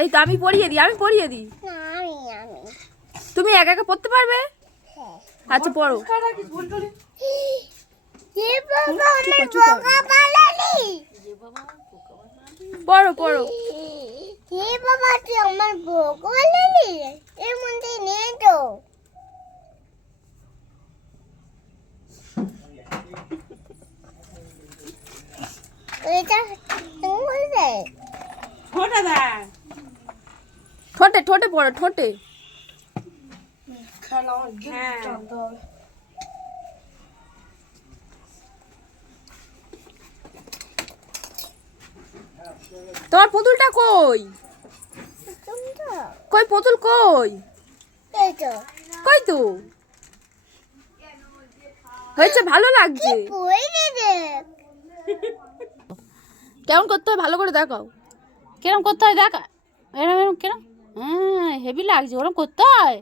এই তো আমি পড়িয়ে দিই তুমি একা একা পড়তে পারবে? আচ্ছা পড়ো। পড়ো পড়ো। বাবা তুই আমার ভোগ বললি এর মধ্যে নেই তো। এটা বলবে ঠোঁটে ঠোঁটে পড়ো ঠোঁটে। তোমার পুতুলটা কই? কই পুতুল কই? এই তো কই তো? হয়েছে, ভালো লাগছে। কই রে দেখ কেমন করতে হয় ভালো করে দেখাও। কেরম করতে হয় দেখা, এরম এরম কেরম। হ্যাঁ হেভি লাগছে, ওরম করতে হয়।